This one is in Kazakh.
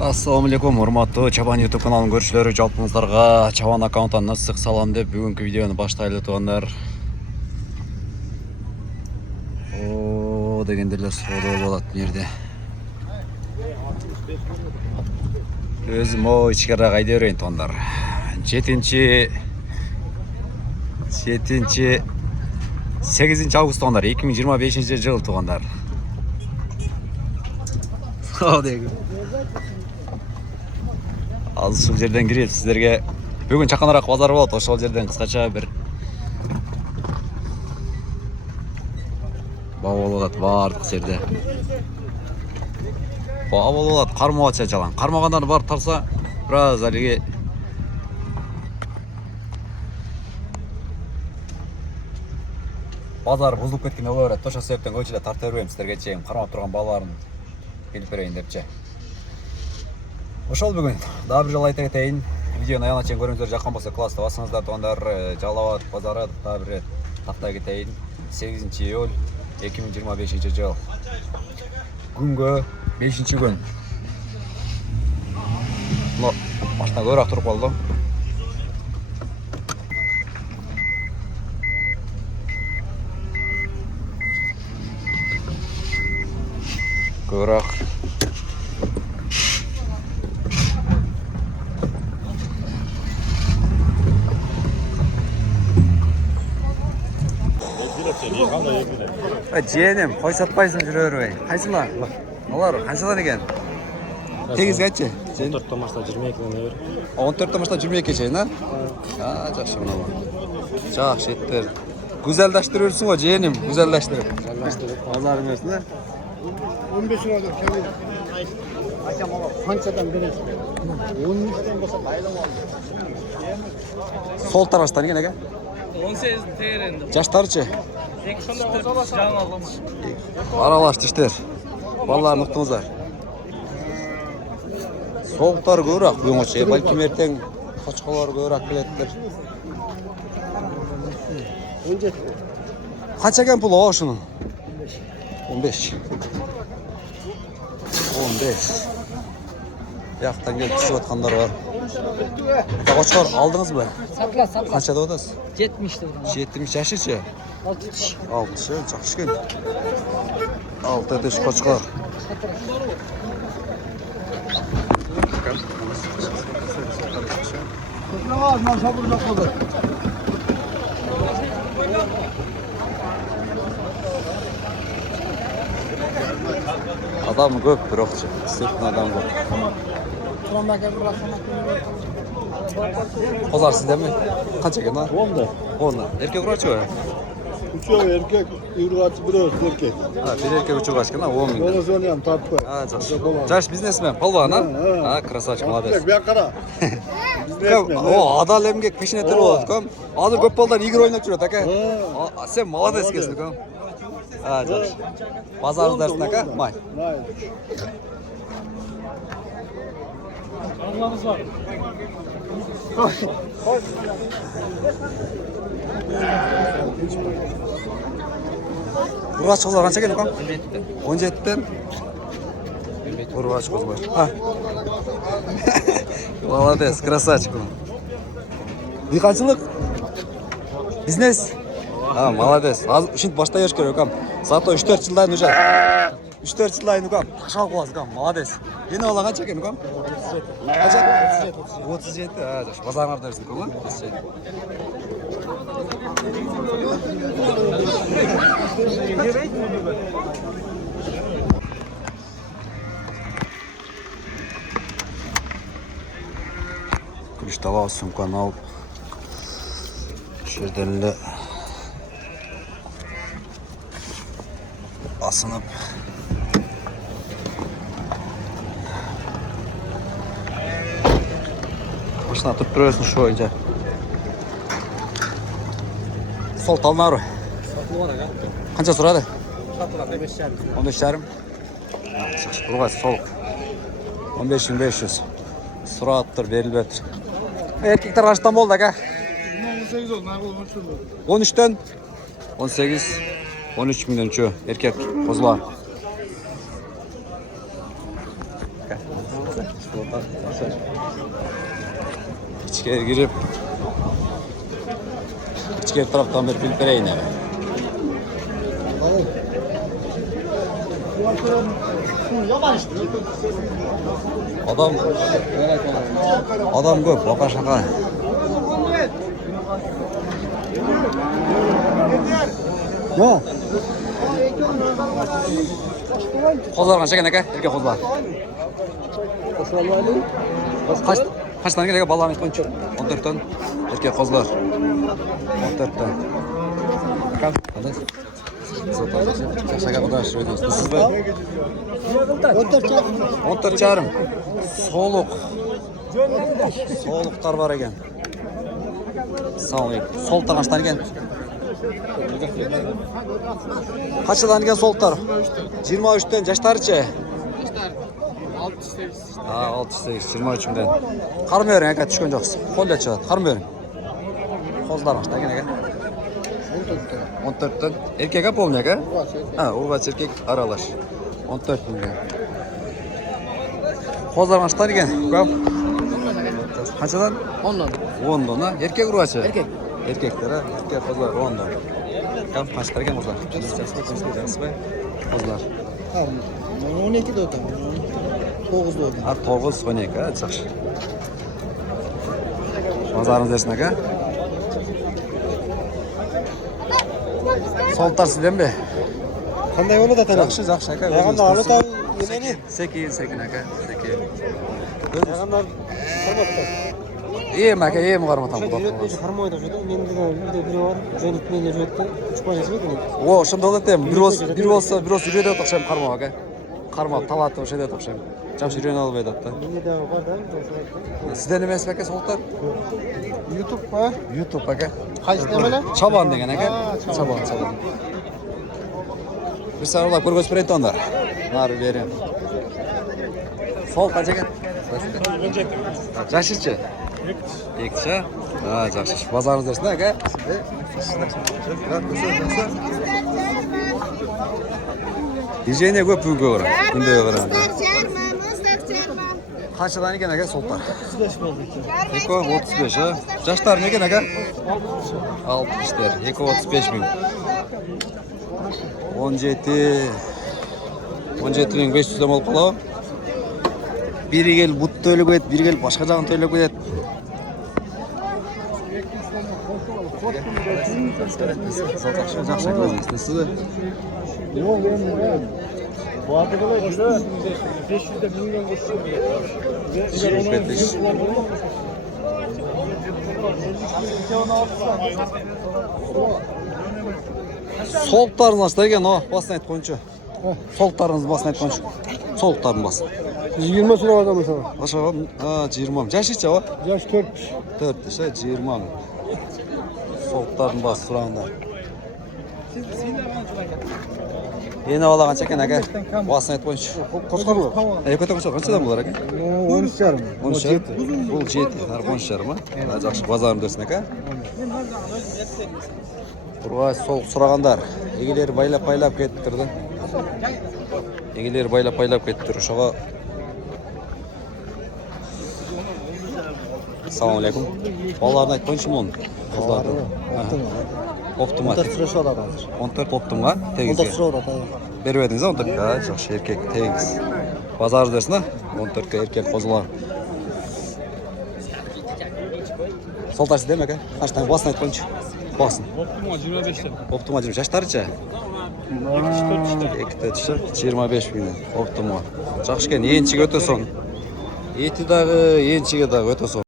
Ассаламу алейкум, урматтуу Чабан YouTube каналынын көрүүчүлөрү, жалпыңыздарга Чабан аккаунттан ысык салам деп бүгүнкү видеону баштайлы туугандар. О дегенде эле соода болот бу жерде. Өзүм ичкерирээк айдап берейин туугандар. 8 август туугандар, 2025 жыл туугандар. О деген. Азыр ушул жерден кирип сиздерге бүгүн чаканыраак базар болот. Ошол жерден кыскача бир баа болуп атат баардык жерде. Баа болуп атат, кармап атса жалаң. Кармагандар барып тарса, бир аз алиги базар бузулуп кеткен боло берет. Ошол себептен көчүдө тартып бербейм сиздерге чейин кармап турган бааларын билип берейин депчи. Ошол бүгүн дагы бир жолу айта кетейин. Видеону аягына чейин көрүңүздөр, жаккан болсо класс деп басыңыздар туугандар. Жалал Абад базары дагы бир тактай кетейин. 8 июль 2025 жыл. Күнгө 5-күн. Мына машина көбүрөөк туруп калды. Көбүрөөк Жиеним, кой сатпайсың жүрө бербей. Кайсылар? Алар канчадан экен? Тегизге айтчы. 14 марта 22-ден бери. 14 марта 22-ге чейин, а? Жакшы мына. Жакшы эттер. Гүзелдаштырып жүрсүң го, жиеним, гүзелдаштырып. Базарың өсүн, а? 15 лирадан келген. Айтам ала канчадан бересиң? 13тен болсо байлам ал. Сол тараштан экен эке? 18 тегеренде. Жаштарчы? Жаңы алам. Аралашты иштер. Балаларын уктуңуздар. Соғуктар көбүрөөк бүгүнгө чейин, балким эртең кочколор көбүрөөк келеттир. 17. Канча экен пулу ошунун? 15. 15. Яктан келип түшүп аткандар бар. Кочкор алдыңызбы? Сатла. Канча деп атасыз? 70 деп. 70 жашычы? 60. 60, жакшы экен. 6 деш кочкор. Адам көп, бирокчу. Сыртын адам көп. Козар сиздеби? Канча экен а? 10. 10. Эркек урачыбы? Üçü erkek, yurgaçı bir öz erkek. Ha, bir erkek üçü kaç eкен, 10 000. Onu söyleyeyim tatlı. Ha, жакшы. Жаш бизнесмен, полбан, а? Ha, красавчик, молодец. Bir kara. О, адал эмгек пешенеттер болот, ком. Азыр көп балдар игр ойноп жүрөт, ака. Сен молодец экенсиң, ком. Ha, жакшы. Базарыңыздарсың, ака? Май. Allah'ınız var. Ургач кызлар канча экен, ком? 17-тен. Ургач кызлар. Ha. Молодец, красавчик. Дыйканчылык? Бизнес? Ha, молодец. Азыр ушинтип баштай бериш керек, ком. Зато 3-4 жылдан уже 3-4 жылдан ком. Ташал кыласың, ком. Молодец. Эне бала канча экен, ком? 37. Ha, жакшы. Базарыңарда берсин, ком, а? 37. Күрүштү алабыз, сумканы алып. Ушул жерден эле асынып. Машина туруп тура берсин ушу боюнча. Сол талнары. Канча сурады? 15,5. Ургач сол. 15,500. Сураттыр, берилбептир. Эркектер качтан болду, ака? 18 oldu, ne oldu? 13'ten 18 13 milyonçu erkek kozlar. İçeri girip içeri taraftan bir bilip vereyim eve. Adam көп, бака шака. Ne? Kozlar kança gene ke? Erkek kozlar. Kaç tane gene balağın etken çık? 14 ton. Erkek kozlar. 14 ton. Bakalım. Hadi. Şaka kadar şöyle diyorsun. Siz be? 14 çağırım. Soğuluk. Soğuluklar var eken. Sağ olun. Soğuluklar kaç tane eken? Kaç yıldan eken soğuluklar? 23'ten. Yaşlarıçı? 6-8. 23'ünden. Karmı öğren eken düşkön joksun. Kolya çıkart. Karmı öğren. Kozlar kaç tane eken? 14'ten. Erkek ha polnyak ha? Ha, urvaç erkek aralar. 14 milyon. Kozlar kaç tane eken? Kaçadan? 10'dan ha? Erkek urvaçı? Erkek. Erkekler ha? Erkek kozlar 10'dan. Kam kaç tane eken kozlar? Kozlar. 12 doğdu. 9 doğdu. Ha 9 12 ha? Жақсы. Mazarınız dersin ha? Солтар сізден бе? Qanday bo'ladi ata? Жақсы aka. Yaqinda olib tab yemeni. Sekin aka. Sekin. Yaqinlar qarmoqda. Ем aka, ем қарматам. Yurtdoshi qarmoyda juda. Menda biri var. Jonitmenga jo'tdi. 3 foiz jo'tdi. О, ошондо болот эми. Бир болсо жүрөдө окшойм кармап aka. Кармап табат ошондо окшойм. Жамшы жүрөнө албай атат да. Menda бар да. Сизден эмес бе aka солтар? YouTube па? YouTube aka. Qaysi nimalar? Чабан деген aka. Чабан. Bir sen orada kurguş print onlar. Nar verin. Sol kaç eken? Жақшычы? Екінші. Ha, жақшы. Базарыңыз дерсін, aka? Движение көп бүгінгі қара. Күнде қара. Қаншадан екен aka солтар? 2.35 ha. Жаштар не екен aka? 60'ler. 2.35 bin. 17.500'den болып қалау. Biri gel but töylep кетет, biri gel başka жағын töylep кетет. Жақсы көзіңіз, сізді? Yok ben. Bu adı böyle işte 500'de milyon geçiyor. Солықтарыңыз ашты екен, о, басын айт қойыншы. Солықтарыңыз басын айт қойыншы. Солықтардың басы. 20 sıra var mesela. Aşağı, 20. Yaş içe o? Yaş 4. 4 işte 20. Солықтардың басы сұрағында. Ені алаған чекен әке, басын айт қойыншы. Koskar mı? Көте қойыншы, қаншадан болар әке? 13 yarım. 13 жарым? Бұл 7, 13 жарым ма? Жақшы, базарым дөрсін әке? Бұрғай сол сұрағандар. Егелері байлап кетіп тұрды. Егелері байлап кетіп тұр. Шоға. Салам алейкум. Балаларын айт қойыншы мұның. Қызлардың. Оптым ма? 14 sıra var hazır. 14 оптым ма? 14 sıra var. Беріп едіңіз, 14-ка. Жақшы, еркек, тегіз. Базар дөрсін, 14-ка еркек қозылар. Солтар сізде ме, әке? Қаштан басын айт қойыншы. Басын. Оптыма 25'ten. Оптыма 20. Жаштарыча? 25 bin. Оптыма. Жақшы кен, еншіге өте сон. Еті дағы, еншіге дағы өте сон.